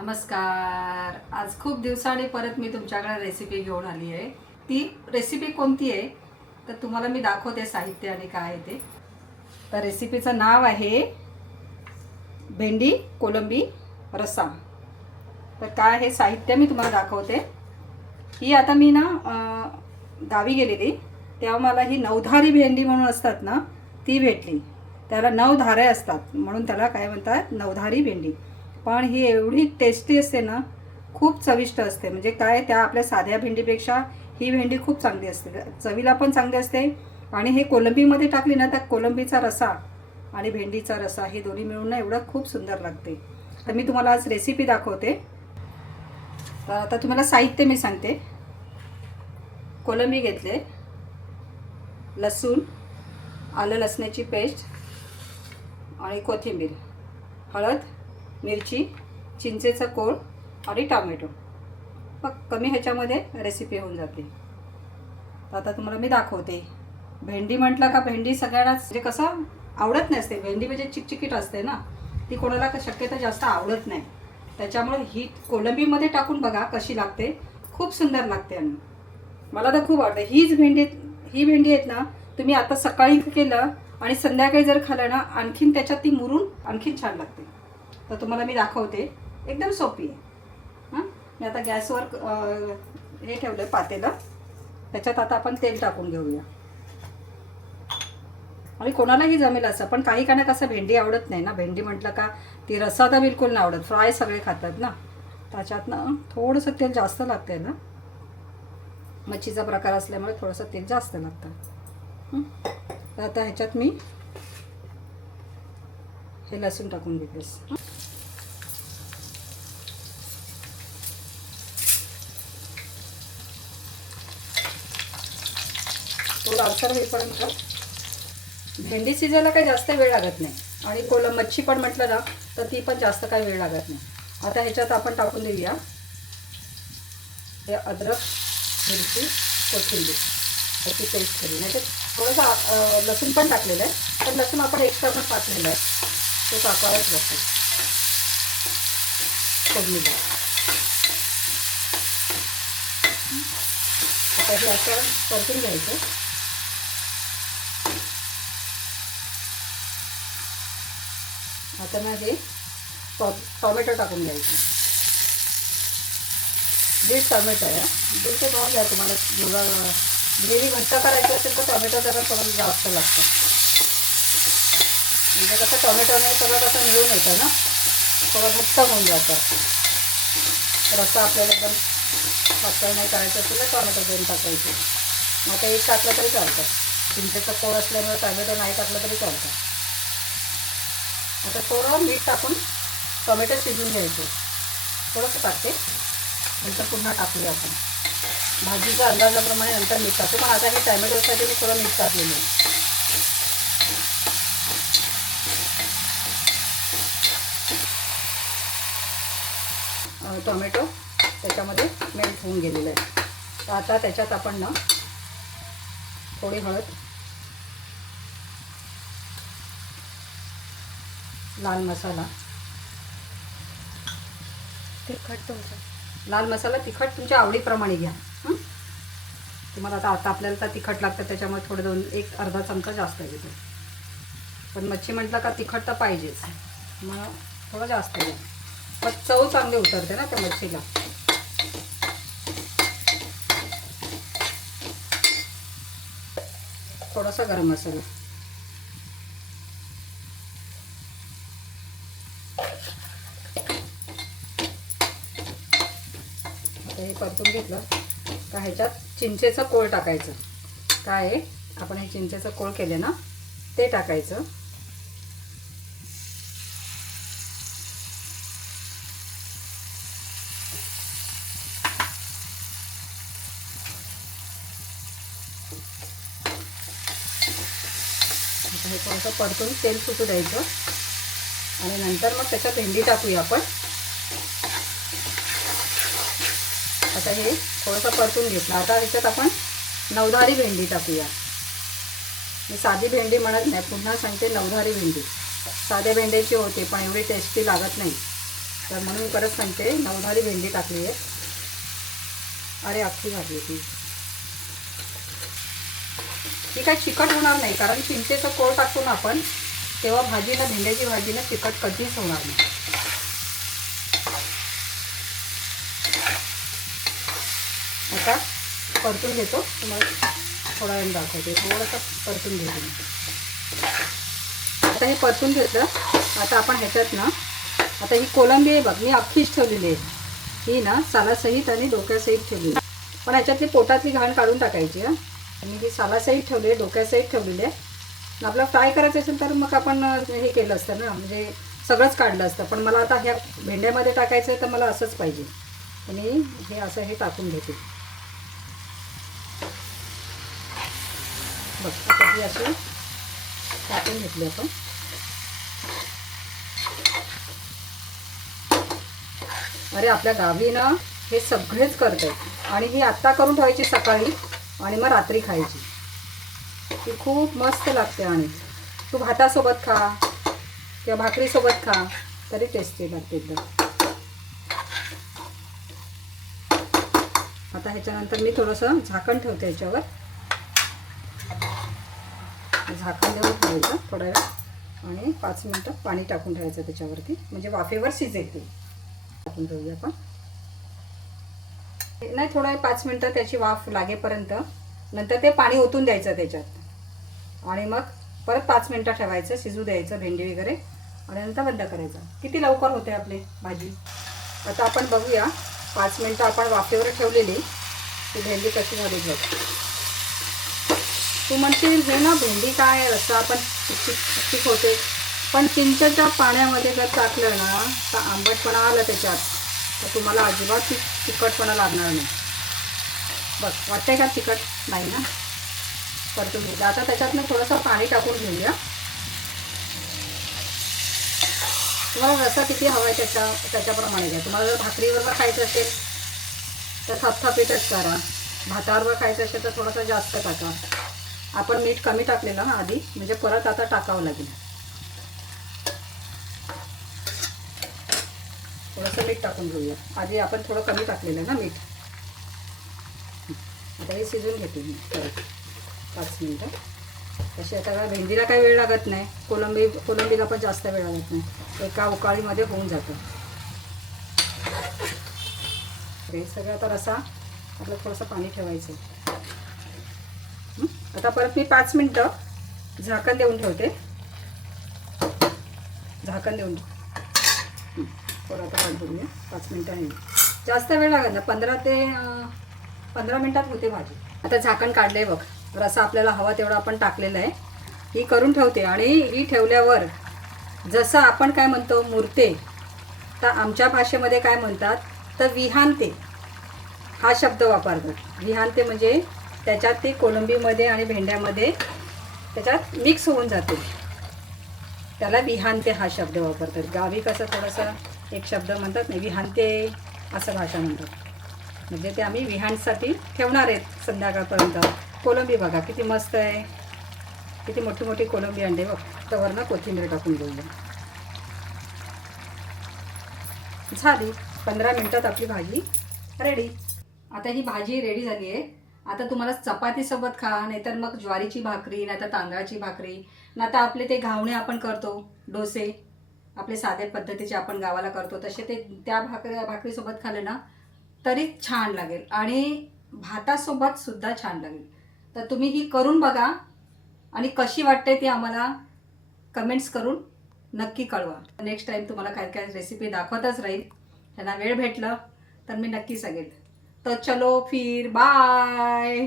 नमस्कार. आज खूप दिवसांनी परत मी तुमच्याकडे रेसिपी घेऊन आली आहे. ती रेसिपी कोणती आहे? तर तुम्हाला मी दाखवते साहित्य आणि काय आहे ते. तर रेसिपीचं नाव आहे भेंडी कोलंबी रस्सा तर काय आहे साहित्य मी तुम्हाला दाखवते. ही आता मी ना गावी गेलेली. तेव्हा मला ही नवधारी भेंडी म्हणून असतात ना ती भेटली. त्याला नऊ धारे असतात. म्हणून त्याला काय म्हणतात? नवधारी भेंडी. पण ही एवढी टेस्टी असते ना खूप चविष्ट असते. म्हणजे काय त्या आपल्या साध्या भेंडीपेक्षा ही भेंडी खूप चांगली असते. चवीला पण चांगली असते आणि हे कोलंबीमध्ये टाकली ना तर कोलंबीचा रसा आणि भेंडीचा रसा हे दोन्ही मिळून ना एवढं खूप सुंदर लागते. तर मी तुम्हाला आज रेसिपी दाखवते. तर आता तुम्हाला साहित्य मी सांगते. कोलंबी घेतले लसूण आलं लसण्याची पेस्ट आणि कोथिंबीर हळद मिरची चिंचेचा कोळ आणि टॉमॅटो. मग कमी ह्याच्यामध्ये रेसिपी होऊन जाते. तर आता तुम्हाला मी दाखवते. भेंडी म्हटलं का भेंडी सगळ्यांनाच म्हणजे कसं आवडत नसते. भेंडी म्हणजे चिकचिकीट असते ना. ती कोणाला शक्यतो जास्त आवडत नाही. त्याच्यामुळे ही कोलंबीमध्ये टाकून बघा कशी लागते. खूप सुंदर लागते आणि. मला तर खूप आवडते. हीच भेंडी ही भेंडी आहेत ना तुम्ही आता सकाळी केलं आणि संध्याकाळी जर खाल्लं ना आणखीन त्याच्यात ती मुरून आणखीन छान लागते. तर तुम्हाला मी दाखवते. एकदम सोपी आहे. हां? मी आता गॅसवर हे ठेवलं आहे पातेलं. त्याच्यात आता आपण तेल टाकून घेऊया. आणि कोणालाही जमेल असं पण काही काना कसं भेंडी आवडत नाही ना. भेंडी म्हटलं का ती रस्सा तर बिलकुल नाही आवडत. फ्राय सगळे खातात ना. त्याच्यातनं थोडंसं तेल जास्त लागतं ना. मच्छीचा प्रकार असल्यामुळे थोडंसं तेल जास्त लागतं. तर आता ह्याच्यात मी हे लसूण टाकून घेतेस. तो लालसर होईपर्यंत भेंडी शिजायला काही जास्त वेळ लागत नाही. आणि कोलम मच्छी पण म्हटलं ना तर ती पण जास्त काही वेळ लागत नाही. आता ह्याच्यात आपण टाकून देऊया. हे अद्रक मिरची कोथिंबीर. त्याची पेस्ट करू नाही तर थोडंसं लसूण पण टाकलेलं आहे. पण लसूण आपण एक्स्ट्रा पण टाकलेलं आहे. तो टाकावाच लसूण फोडणीला आता हे असं परतून घ्यायचं. आता ना हे टॉ टॉमॅटो टाकून घ्यायचं. जे टॉमॅटो आहे दीड ते दोन घ्या तुम्हाला जेवढा ग्रेव्ही घट्ट करायची असेल तर टॉमॅटो जरा थोडं जास्त लागतं. म्हणजे कसं टॉमॅटोने सगळं कसं मिळून येतं ना? थोडं घट्ट होऊन जातं. रस्ता आपल्याला एकदम पातळ नाही करायचं असेल तर टॉमॅटो दोन टाकायचे. मग आता एक टाकलं तरी चालतं. चिंचेचं कोड असल्यामुळे टॉमॅटो नाही टाकलं तरी चालतं. आता थोडं मीठ टाकून टोमॅटो शिजून घ्यायचे. थोडंसं टाकते. नंतर पुन्हा टाकूया आपण. भाजीच्या अंदाजाप्रमाणे नंतर मीठ टाकते पण आता हे टॅमॅटोसाठी मी थोडं मीठ टाकलेलं आहे. टोमॅटो त्याच्यामध्ये मेल्ट होऊन गेलेलं आहे. तर आता त्याच्यात आपण ना थोडी हळद लाल मसाला. तिखट तुमचं. लाल मसाला तिखट तुमच्या आवडीप्रमाणे घ्या? तुम्हाला आता आता आपल्याला तर तिखट लागतं त्याच्यामुळे थोडे दोन एक अर्धा चमचा जास्त घेतो. पण मच्छी म्हटलं का तिखट तर पाहिजेच. मग थोडं जास्त घ्या. पण चव चांगली उतरते ना त्या मच्छीला. थोडासा गरम मसाला. परतून घेतलं का ह्याच्यात चिंचेचं कोळ टाकायचं. काय आहे? आपण हे चिंचेचं कोळ केले ना ते टाकायचं. हे थोडंसं परतून तेल सुटू द्यायचं. आणि नंतर मग त्याच्यात भेंडी टाकूया आपण. आता हे थोडंसं परतून घेतलं. आता ह्याच्यात आपण नवधारी भेंडी टाकूया. मी साधी भेंडी म्हणत नाही पुन्हा सांगते नवधारी भेंडी. साध्या भेंड्याची होते पण एवढी टेस्टी लागत नाही. तर म्हणून मी परत सांगते नवधारी भेंडी टाकली आहे. अरे अख्खी झाली ती ती काय चिकट होणार नाही कारण चिंचेचं कोळ टाकतो ना आपण तेव्हा भाजीला भेंड्याची भाजीला चिकट कधीच होणार नाही. आता परतून घेतो. तुम्हाला थोडा वेळ दाखवते. थोडंसं परतून घेतो आता हे परतून घेतलं. आता आपण ह्याच्यात ना आता ही कोलंबी आहे बघ मी अख्खीच ठेवलेली आहे. ही ना सालासहित आणि डोक्यासहित ठेवली आहे. पण ह्याच्यातली पोटातली घाण काढून टाकायची हां. आणि ही सालासहित ठेवली आहे डोक्यासहित ठेवलेली आहे. आणि आपल्याला फ्राय करायचं असेल तर मग आपण हे केलं असतं ना म्हणजे सगळंच काढलं असतं. पण मला आता ह्या भेंड्यामध्ये टाकायचं आहे तर मला असंच पाहिजे. आणि हे असं हे टाकून घेते. बघ आता ही अशी टाकून घेतली आपण. अरे आपल्या गावी ना हे सगळेच करतात आणि ही आत्ता करून ठेवायची सकाळी आणि मग रात्री खायची. ती खूप मस्त लागते आणि. तू भातासोबत खा किंवा भाकरीसोबत खा तरी टेस्टी लागते एकदम. आता ह्याच्यानंतर मी थोडंसं झाकण ठेवते ह्याच्यावर. झाकण देऊन ठेवायचं थोडा वेळ. आणि पाच मिनटं पाणी टाकून ठेवायचं त्याच्यावरती. म्हणजे वाफेवर शिजेल ते. टाकून ठेवूया आपण. नाही थोडा वेळ पाच मिनटं त्याची वाफ लागेपर्यंत नंतर ते पाणी ओतून द्यायचं त्याच्यात. आणि मग परत पाच मिनटं ठेवायचं शिजू द्यायचं भेंडी वगैरे. आणि नंतर बंद करायचं. किती लवकर होते आपली भाजी? आता आपण बघूया. पाच मिनटं आपण वाफेवर ठेवलेली. ती भेंडी कशी झाली बघ. तू म्हणशील हे ना भेंडी काय रस्सा आपण चिकचिक चिकचिक होते. पण चिंचेच्या पाण्यामध्ये जर टाकलं ना तर आंबटपणा आला त्याच्यात. तर तुम्हाला अजिबात ती तिखटपणा लागणार नाही. बघ वाटतंय का तिखट नाही ना? परतून घेऊया आता त्याच्यातनं थोडंसं पाणी टाकून घेऊया. तुम्हाला रस्सा किती हवा आहे त्याच्या त्याच्याप्रमाणे घ्या. तुम्हाला जर भाकरीवर खायचं असेल तर थपथपीतच करा. भातावर खायचं असेल तर थोडंसं जास्त टाका. आपण मीठ कमी टाकलेलं ना आधी म्हणजे परत आता टाकावं लागेल. थोडंसं मीठ टाकून घेऊया. आधी आपण थोडं कमी टाकलेलं ना मीठ. आता हे शिजून घेते मी परत. पाच मिनटं. तशी आता भेंडीला काही वेळ लागत नाही. कोलंबी कोलंबीला पण जास्त वेळ लागत नाही. एका उकाळीमध्ये होऊन जातं. हे सगळं आता रसा आपलं थोडंसं पाणी ठेवायचं. आता परत मी पाच मिनटं झाकण देऊन ठेवते. झाकण देऊन परत आता काढून घेऊया. पाच मिनटं आहे. जास्त वेळ लागत ना? पंधरा ते पंधरा मिनटात होते भाजी. आता झाकण काढले बघ. रसा आपल्याला हवा तेवढा आपण टाकलेला आहे. ही करून ठेवते आणि ही ठेवल्यावर जसं आपण काय म्हणतो मुरते तर आमच्या भाषेमध्ये काय म्हणतात? तर विहानते. हा शब्द वापरतात. विहानते म्हणजे त्याच्यात ती कोलंबीमध्ये आणि भेंड्यामध्ये त्याच्यात मिक्स होऊन जाते. त्याला विहानते हा शब्द वापरतात. गावी कसं थोडंसं एक शब्द म्हणतात नाही विहानते असं भाषा म्हणतात. म्हणजे ते आम्ही विहानसाठी ठेवणार आहेत संध्याकाळपर्यंत. कोलंबी बघा किती मस्त आहे. किती मोठी मोठी कोलंबी अंडे बघ. त्यावरनं कोथिंबीर टाकून देऊया झाली. पंधरा मिनटात आपली भाजी रेडी आता ही भाजी रेडी झाली आहे. आता तुम्हाला चपातीसोबत खा नाहीतर मग ज्वारीची भाकरी नाहीतर तांदळाची भाकरी. नाहीतर आपले ते घावणे आपण करतो डोसे. आपले साध्या पद्धतीचे आपण गावाला करतो. तसे ते त्या भाकरी भाकरीसोबत खाले ना तरी छान लागेल. आणि भातासोबत सुद्धा छान लागेल. तर तुम्ही ही करून बघा. आणि कशी वाटते ती आम्हाला कमेंट्स करून नक्की कळवा. नेक्स्ट टाईम तुम्हाला काय काय रेसिपी दाखवतच राहील त्यांना वेळ भेटलं तर मी नक्की सांगेल तर चलो फिर बाय